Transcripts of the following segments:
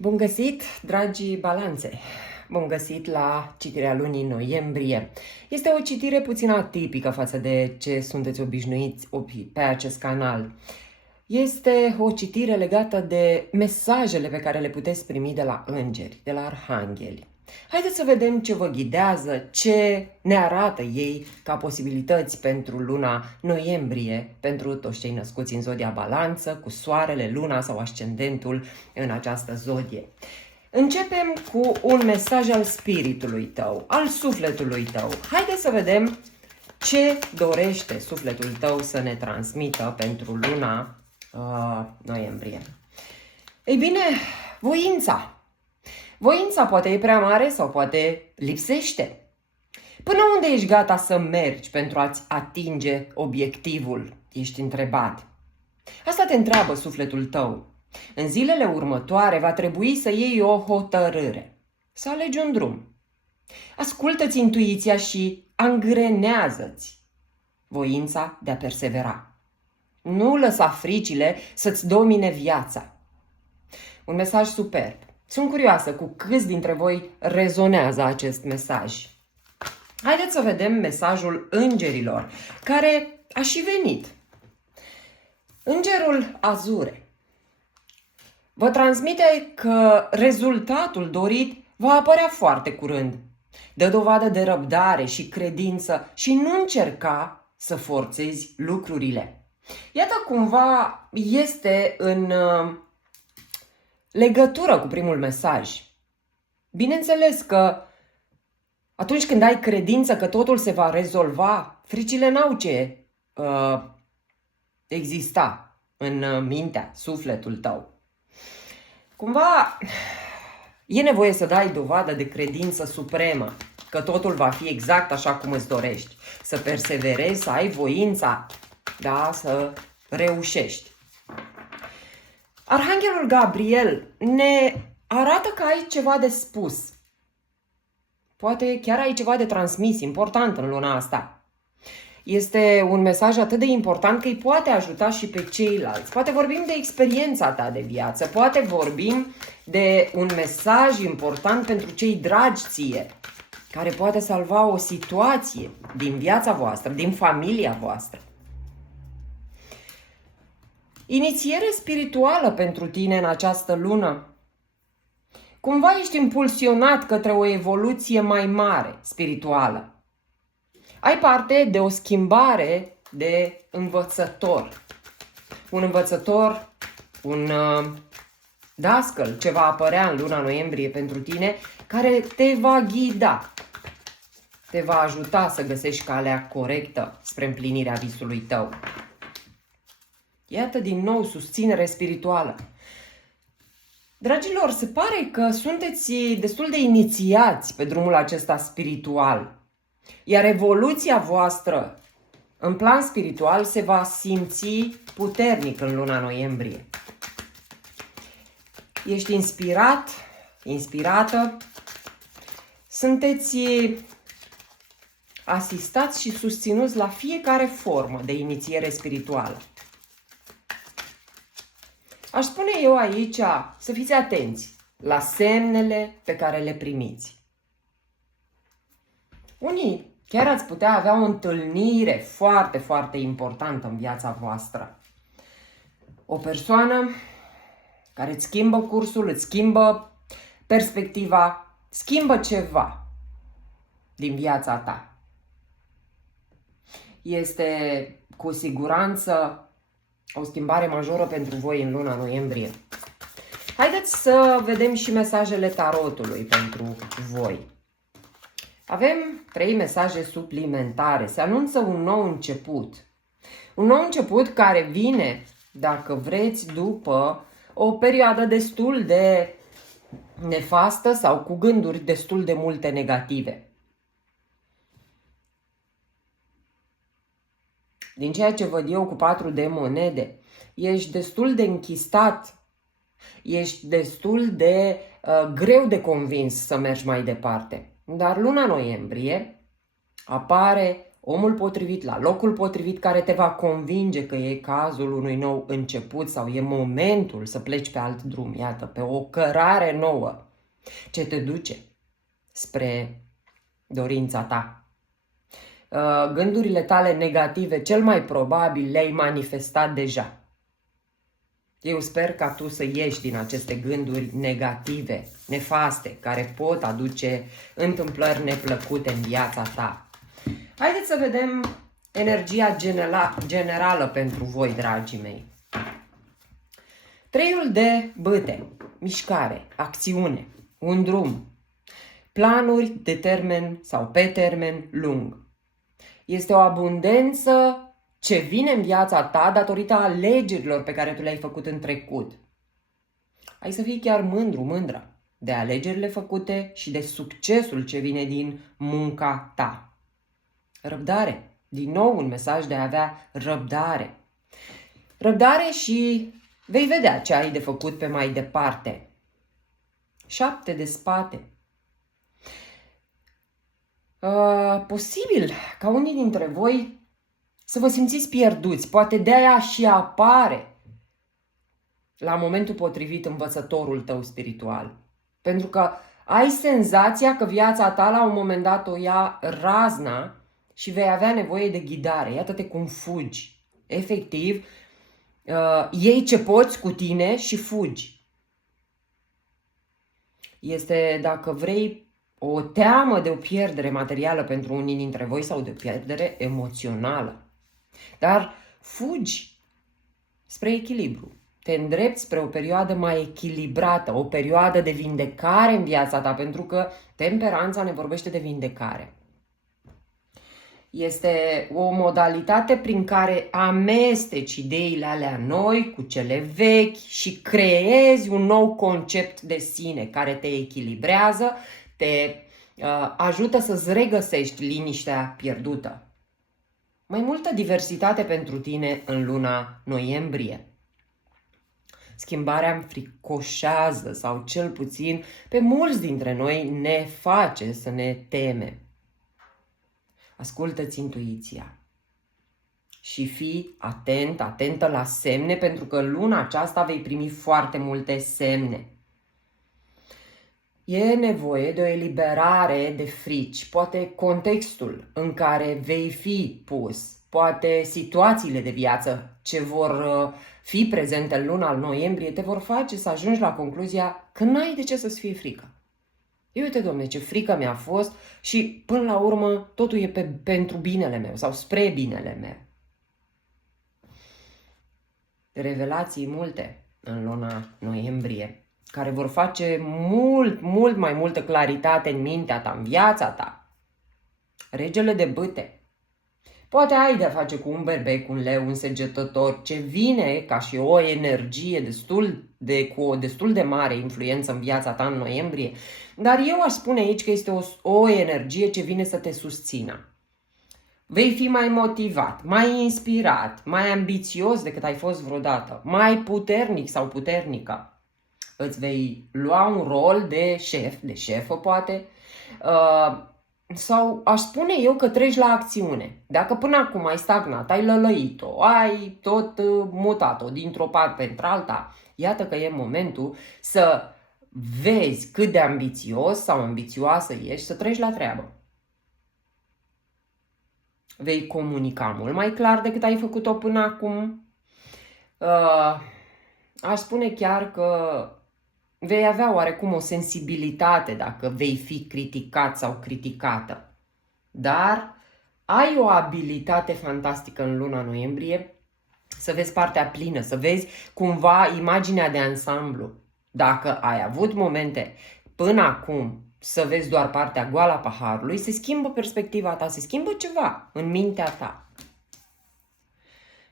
Bun găsit, dragii balanțe! Bun găsit la citirea lunii noiembrie. Este o citire puțin atipică față de ce sunteți obișnuiți pe acest canal. Este o citire legată de mesajele pe care le puteți primi de la îngeri, de la arhangheli. Haideți să vedem ce vă ghidează, ce ne arată ei ca posibilități pentru luna noiembrie, pentru toți cei născuți în zodia balanță, cu soarele, luna sau ascendentul în această zodie. Începem cu un mesaj al spiritului tău, al sufletului tău. Haideți să vedem ce dorește sufletul tău să ne transmită pentru luna noiembrie. Ei bine, voința. Voința poate e prea mare sau poate lipsește. Până unde ești gata să mergi pentru a-ți atinge obiectivul? Ești întrebat. Asta te întreabă sufletul tău. În zilele următoare va trebui să iei o hotărâre, să alegi un drum. Ascultă-ți intuiția și angrenează-ți voința de a persevera. Nu lăsa fricile să-ți domine viața. Un mesaj superb. Sunt curioasă cu câți dintre voi rezonează acest mesaj. Haideți să vedem mesajul îngerilor, care a și venit. Îngerul Azure vă transmite că rezultatul dorit va apărea foarte curând. Dă dovadă de răbdare și credință și nu încerca să forțezi lucrurile. Iată cumva este în legătură cu primul mesaj. Bineînțeles că atunci când ai credință că totul se va rezolva, fricile n-au ce exista în mintea, sufletul tău. Cumva e nevoie să dai dovadă de credință supremă, că totul va fi exact așa cum îți dorești. Să perseverezi, să ai voința, da, să reușești. Arhanghelul Gabriel ne arată că ai ceva de spus. Poate chiar ai ceva de transmis important în luna asta. Este un mesaj atât de important că îi poate ajuta și pe ceilalți. Poate vorbim de experiența ta de viață, poate vorbim de un mesaj important pentru cei dragi ție, care poate salva o situație din viața voastră, din familia voastră. Inițiere spirituală pentru tine în această lună. Cumva ești impulsionat către o evoluție mai mare spirituală. Ai parte de o schimbare de învățător. Un învățător, un dascăl ce va apărea în luna noiembrie pentru tine, care te va ghida, te va ajuta să găsești calea corectă spre împlinirea visului tău. Iată din nou susținere spirituală. Dragilor, se pare că sunteți destul de inițiați pe drumul acesta spiritual. Iar evoluția voastră în plan spiritual se va simți puternic în luna noiembrie. Ești inspirat, inspirată, sunteți asistați și susținuți la fiecare formă de inițiere spirituală. Aș spune eu aici să fiți atenți la semnele pe care le primiți. Unii chiar ați putea avea o întâlnire foarte, foarte importantă în viața voastră. O persoană care îți schimbă cursul, îți schimbă perspectiva, schimbă ceva din viața ta. Este cu siguranță o schimbare majoră pentru voi în luna noiembrie. Haideți să vedem și mesajele tarotului pentru voi. Avem 3 mesaje suplimentare. Se anunță un nou început. Un nou început care vine, dacă vreți, după o perioadă destul de nefastă sau cu gânduri destul de multe negative. Din ceea ce văd eu cu 4 de monede, ești destul de închistat, ești destul de greu de convins să mergi mai departe. Dar luna noiembrie apare omul potrivit, la locul potrivit, care te va convinge că e cazul unui nou început sau e momentul să pleci pe alt drum, iată, pe o cărare nouă, ce te duce spre dorința ta. Gândurile tale negative, cel mai probabil le-ai manifestat deja. Eu sper ca tu să ieși din aceste gânduri negative, nefaste, care pot aduce întâmplări neplăcute în viața ta. Haideți să vedem energia generală pentru voi, dragii mei. Treiul de bâte, mișcare, acțiune, un drum, planuri de termen sau pe termen lung. Este o abundență ce vine în viața ta datorită alegerilor pe care tu le-ai făcut în trecut. Ai să fii chiar mândru, mândră de alegerile făcute și de succesul ce vine din munca ta. Răbdare. Din nou un mesaj de a avea răbdare. Răbdare și vei vedea ce ai de făcut pe mai departe. 7 de spate. Posibil ca unii dintre voi să vă simțiți pierduți. Poate de-aia și apare la momentul potrivit învățătorul tău spiritual. Pentru că ai senzația că viața ta la un moment dat o ia razna și vei avea nevoie de ghidare. Iată-te cum fugi. Efectiv, iei ce poți cu tine și fugi. Este, dacă vrei, o teamă de o pierdere materială pentru unii dintre voi sau de o pierdere emoțională. Dar fugi spre echilibru. Te îndrepți spre o perioadă mai echilibrată, o perioadă de vindecare în viața ta, pentru că temperanța ne vorbește de vindecare. Este o modalitate prin care amesteci ideile alea noi cu cele vechi și creezi un nou concept de sine care te echilibrează, te ajută să-ți regăsești liniștea pierdută. Mai multă diversitate pentru tine în luna noiembrie. Schimbarea înfricoșează sau cel puțin pe mulți dintre noi ne face să ne temem. Ascultă-ți intuiția și fii atent, atentă la semne, pentru că luna aceasta vei primi foarte multe semne. E nevoie de o eliberare de frici, poate contextul în care vei fi pus, poate situațiile de viață ce vor fi prezente în luna noiembrie te vor face să ajungi la concluzia că n-ai de ce să-ți fie frică. Eu uite, Doamne, ce frică mi-a fost și până la urmă totul e pentru binele meu sau spre binele meu. Revelații multe în luna noiembrie, care vor face mult mai multă claritate în mintea ta, în viața ta. Regele de bâte. Poate ai de-a face cu un berbec, un leu, un săgetător, ce vine ca și o energie cu o destul de mare influență în viața ta în noiembrie, dar eu aș spune aici că este o energie ce vine să te susțină. Vei fi mai motivat, mai inspirat, mai ambițios decât ai fost vreodată, mai puternic sau puternică. Îți vei lua un rol de șef, de șefă poate, sau aș spune eu că treci la acțiune. Dacă până acum ai stagnat, ai lălăit-o, ai tot mutat-o dintr-o parte pentru alta, iată că e momentul să vezi cât de ambițios sau ambițioasă ești, să treci la treabă. Vei comunica mult mai clar decât ai făcut-o până acum. Aș spune chiar că vei avea oarecum o sensibilitate dacă vei fi criticat sau criticată. Dar ai o abilitate fantastică în luna noiembrie să vezi partea plină, să vezi cumva imaginea de ansamblu. Dacă ai avut momente până acum să vezi doar partea goală a paharului, se schimbă perspectiva ta, se schimbă ceva în mintea ta.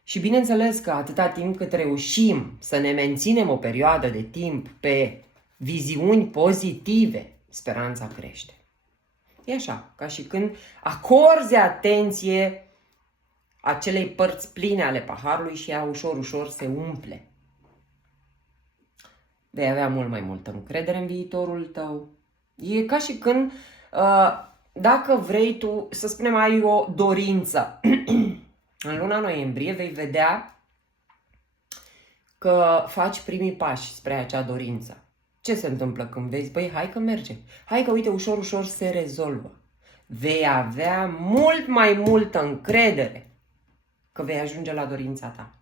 Și bineînțeles că atâta timp cât reușim să ne menținem o perioadă de timp pe viziuni pozitive, speranța crește. E așa, ca și când acorzi atenție acelei părți pline ale paharului și ea ușor se umple. Vei avea mult mai multă încredere în viitorul tău. E ca și când dacă vrei tu, să spunem, ai o dorință, în luna noiembrie vei vedea că faci primii pași spre acea dorință. Ce se întâmplă când vezi? Băi, hai că merge. Hai că, uite, ușor, ușor se rezolvă. Vei avea mult mai multă încredere că vei ajunge la dorința ta.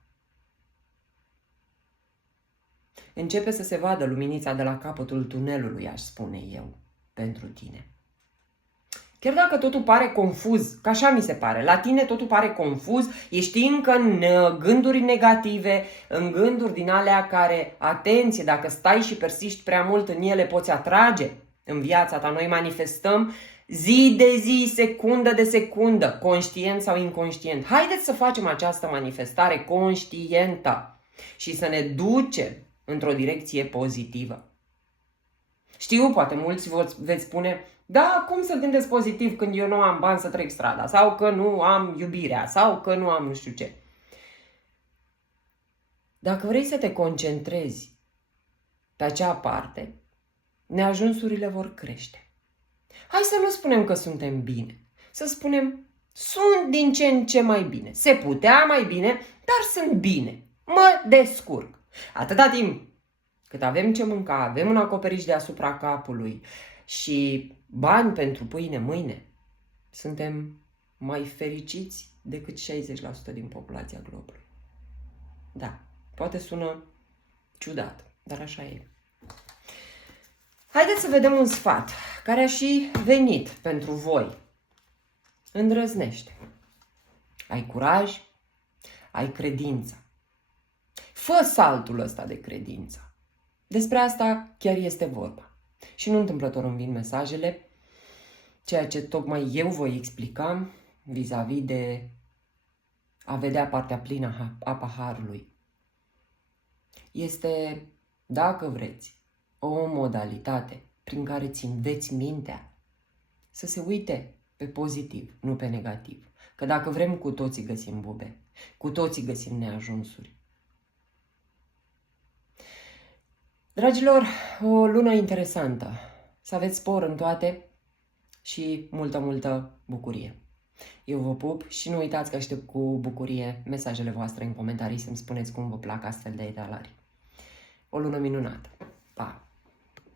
Începe să se vadă luminița de la capătul tunelului, aș spune eu, pentru tine. Chiar dacă totul pare confuz, că așa mi se pare, la tine totul pare confuz, ești încă în gânduri negative, în gânduri din alea care, atenție, dacă stai și persiști prea mult în ele, poți atrage în viața ta. Noi manifestăm zi de zi, secundă de secundă, conștient sau inconștient. Haideți să facem această manifestare conștientă și să ne ducem într-o direcție pozitivă. Știu, poate mulți veți spune, da, cum să gândesc pozitiv când eu nu am bani să trec strada, sau că nu am iubirea, sau că nu am nu știu ce. Dacă vrei să te concentrezi pe acea parte, neajunsurile vor crește. Hai să nu spunem că suntem bine, să spunem, sunt din ce în ce mai bine. Se putea mai bine, dar sunt bine. Mă descurc. Atâta timp cât avem ce mânca, avem un acoperiș deasupra capului și bani pentru pâine mâine, suntem mai fericiți decât 60% din populația globului. Da, poate sună ciudat, dar așa e. Haideți să vedem un sfat care a și venit pentru voi. Îndrăznește. Ai curaj, ai credință. Fă saltul ăsta de credință. Despre asta chiar este vorba. Și nu întâmplător îmi vin mesajele, ceea ce tocmai eu voi explica vis-a-vis de a vedea partea plină a paharului. Este, dacă vreți, o modalitate prin care îți înveți mintea să se uite pe pozitiv, nu pe negativ. Că dacă vrem, cu toții găsim bube, cu toții găsim neajunsuri. Dragilor, o lună interesantă. Să aveți spor în toate și multă, multă bucurie. Eu vă pup și nu uitați că aștept cu bucurie mesajele voastre în comentarii să-mi spuneți cum vă plac astfel de etalări. O lună minunată. Pa!